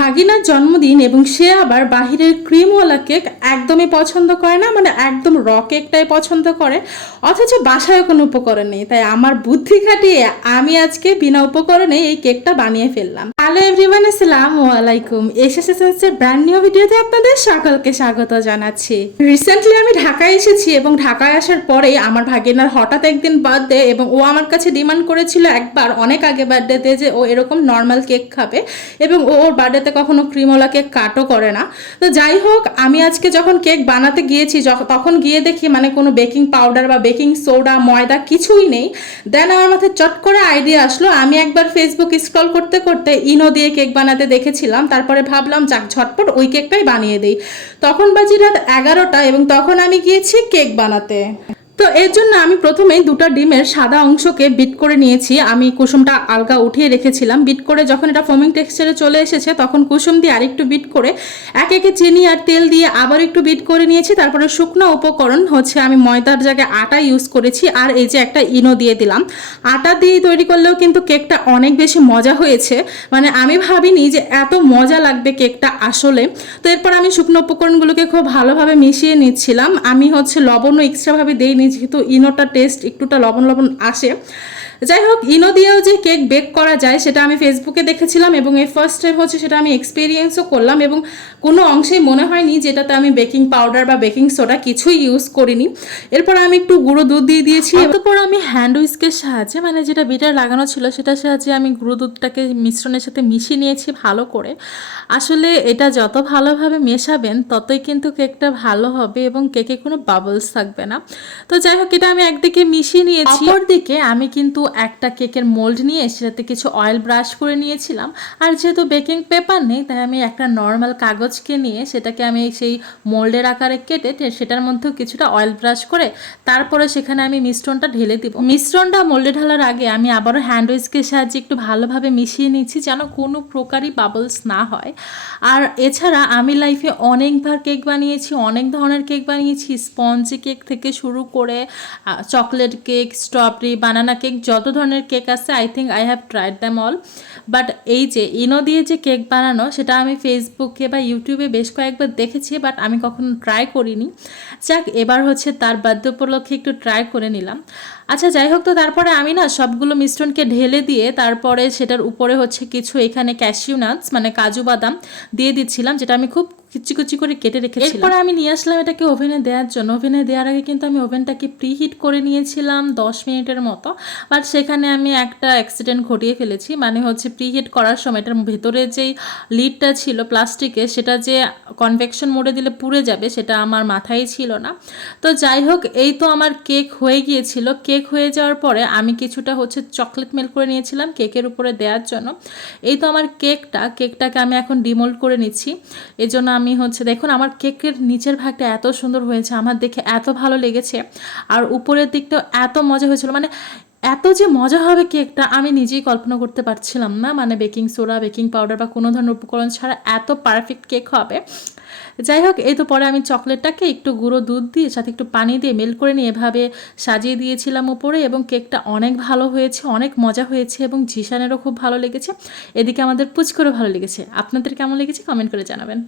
ভাগিনার জন্মদিন এবং সে আবার বাহিরের ক্রিমওয়ালা কেক একদমই পছন্দ করে না, মানে একদম র কেকটাই পছন্দ করে, অথচ বাসায় কোনো উপকরণ নেই। তাই আমার বুদ্ধি খাটিয়ে আমি আজকে বিনা উপকরণে এই কেকটা বানিয়ে ফেললাম। হ্যালো এভরিওয়ান, আসসালামু আলাইকুম। এসএসএসের ব্র্যান্ড নিউ ভিডিওতে আপনাদের সকলকে স্বাগত জানাচ্ছি। রিসেন্টলি আমি ঢাকায় এসেছি এবং ঢাকায় আসার পরেই আমার ভাগিনার হঠাৎ একদিন বার্থডে এবং ও আমার কাছে ডিমান্ড করেছিল একবার অনেক আগে বার্থডেতে যে ও এরকম নর্মাল কেক খাবে এবং ওর বার্থডেতে কখনো ক্রিমওয়ালা কেক কাটও করে না। তো যাই হোক, আমি আজকে যখন কেক বানাতে গিয়েছি তখন গিয়ে দেখি মানে কোনো বেকিং পাউডার বা বেকিং সোডা ময়দা কিছুই নেই। দেন আমার মাথায় চট করে আইডিয়া আসলো, আমি একবার ফেসবুক স্ক্রল করতে করতে ইনো দিয়ে কেক বানাতে দেখেছিলাম। তারপরে ভাবলাম যাক ঝটপট ওই কেকটাই বানিয়ে দিই। তখন বাজি রাত 11টা এবং তখন আমি গিয়েছি কেক বানাতে। তো এর জন্য আমি প্রথমেই দুটো ডিমের সাদা অংশকে বিট করে নিয়েছি। আমি কুসুমটা আলগা উঠিয়ে রেখেছিলাম। বিট করে যখন এটা ফোমিং টেক্সচারে চলে এসেছে তখন কুসুম দিয়ে আরেকটু বিট করে এক একে চিনি আর তেল দিয়ে আবার একটু বিট করে নিয়েছি। তারপরে শুকনো উপকরণ হচ্ছে আমি ময়দার জায়গায় আটা ইউজ করেছি আর এই যে একটা ইনো দিয়ে দিলাম। আটা দিয়ে তৈরি করলেও কিন্তু কেকটা অনেক বেশি মজা হয়েছে, মানে আমি ভাবিনি যে এত মজা লাগবে কেকটা আসলে। তো এরপর আমি শুকনো উপকরণগুলোকে খুব ভালোভাবে মিশিয়ে নিচ্ছিলাম। আমি হচ্ছে লবণও এক্সট্রাভাবে দিইনি, যেহেতু ইনোটা টেস্ট একটুটা লবণ লবণ আসে। যাই হোক, ইনো দিয়েও যে কেক বেক করা যায় সেটা আমি ফেসবুকে দেখেছিলাম এবং এই ফার্স্ট টাইম হচ্ছে সেটা আমি এক্সপিরিয়েন্সও করলাম এবং কোনো অংশেই মনে হয়নি যেটাতে আমি বেকিং পাউডার বা বেকিং সোডা কিছুই ইউজ করিনি। এরপর আমি একটু গুঁড়ো দুধ দিয়ে দিয়েছি। এরপর আমি হ্যান্ড উইস্কের সাহায্যে, মানে যেটা বিটার লাগানো ছিল সেটার সাহায্যে আমি গুঁড়ো দুধটাকে মিশ্রণের সাথে মিশিয়ে নিয়েছি ভালো করে। আসলে এটা যত ভালোভাবে মেশাবেন ততই কিন্তু কেকটা ভালো হবে এবং কেকে কোনো বাবলস থাকবে না। তো যাই হোক, এটা আমি একদিকে মিশিয়ে নিয়েছি। অপরদিকে আমি কিন্তু একটা কেকের মোল্ড নিয়ে সেটাতে কিছু অয়েল ব্রাশ করে নিয়েছিলাম। আর যেহেতু বেকিং পেপার নেই তাই আমি একটা নর্মাল কাগজকে নিয়ে সেটাকে আমি সেই মোল্ডের আকারে কেটে সেটার মধ্যেও কিছুটা অয়েল ব্রাশ করে তারপরে সেখানে আমি মিশ্রণটা ঢেলে দিব। মিশ্রণটা মোল্ডে ঢালার আগে আমি আবারও হ্যান্ড উইস্কের সাহায্যে একটু ভালোভাবে মিশিয়ে নিচ্ছি যেন কোনো প্রকারই বাবলস না হয়। আর এছাড়া আমি লাইফে অনেকবার কেক বানিয়েছি, অনেক ধরনের কেক বানিয়েছি, স্পঞ্জি কেক থেকে শুরু করে chocolate cake, strawberry, banana cake, যত ধরনের কেক আছে I think I have tried them all. But এই যে ইনো দিয়ে যে কেক বানানো সেটা আমি ফেসবুকে বা ইউটিউবে বেশ কয়েকবার দেখেছি, বাট আমি কখনো ট্রাই করিনি। যাক, এবার হচ্ছে তার বার্থডে উপলক্ষে একটু ট্রাই করে নিলাম। আচ্ছা যাই হোক, তো তারপরে আমি না সবগুলো মিশ্রণকে ঢেলে দিয়ে তারপরে সেটার উপরে হচ্ছে কিছু এখানে ক্যাশিউ নাটস মানে কাজু বাদাম দিয়ে দিচ্ছিলাম, যেটা আমি খুব কুচি কুচি করে কেটে রেখেছিলাম। এরপরে আমি নিয়ে আসলাম এটাকে ওভেনে দেওয়ার জন্য। ওভেনে দেওয়ার আগে কিন্তু আমি ওভেনটাকে প্রিহিট করে নিয়েছিলাম 10 মিনিটের মতো। বাট সেখানে আমি একটা অ্যাক্সিডেন্ট ঘটিয়ে ফেলেছি, মানে হচ্ছে প্রিহিট করার সময় এটার ভেতরে যেই লিডটা ছিল প্লাস্টিকের সেটা যে কনভেকশন মোডে দিলে পুড়ে যাবে সেটা আমার মাথায় ছিল না। তো যাই হোক, এই তো আমার কেক হয়ে গিয়েছিল। কেক হয়ে যাওয়ার পরে আমি কিছুটা হচ্ছে চকলেট মেল্ট করে নিয়েছিলাম কেকের উপরে দেওয়ার জন্য। এই তো আমার কেকটাকে আমি এখন ডিমোল্ড করে নিচ্ছি। এই জন্য আমি হচ্ছে দেখুন আমার কেকের নিচের ভাগটা এত সুন্দর হয়েছে, আমার দেখে এত ভালো লেগেছে। আর উপরের দিকটাও এত মজা হয়েছিল, মানে এত যে মজা হবে কেকটা আমি নিজেই কল্পনা করতে পারছিলাম না। মানে বেকিং সোডা, বেকিং পাউডার বা কোনো ধরনের উপকরণ ছাড়া এত পারফেক্ট কেক হবে। যাই হোক, এই তো পরে আমি চকলেটটাকে একটু গুঁড়ো দুধ দিয়ে সাথে একটু পানি দিয়ে মেল্ট করে নিয়ে এভাবে সাজিয়ে দিয়েছিলাম উপরে এবং কেকটা অনেক ভালো হয়েছে, অনেক মজা হয়েছে এবং জিশানেরও খুব ভালো লেগেছে। এদিকে আমাদের পুচকোরও ভালো লেগেছে। আপনাদের কেমন লেগেছে কমেন্ট করে জানাবেন।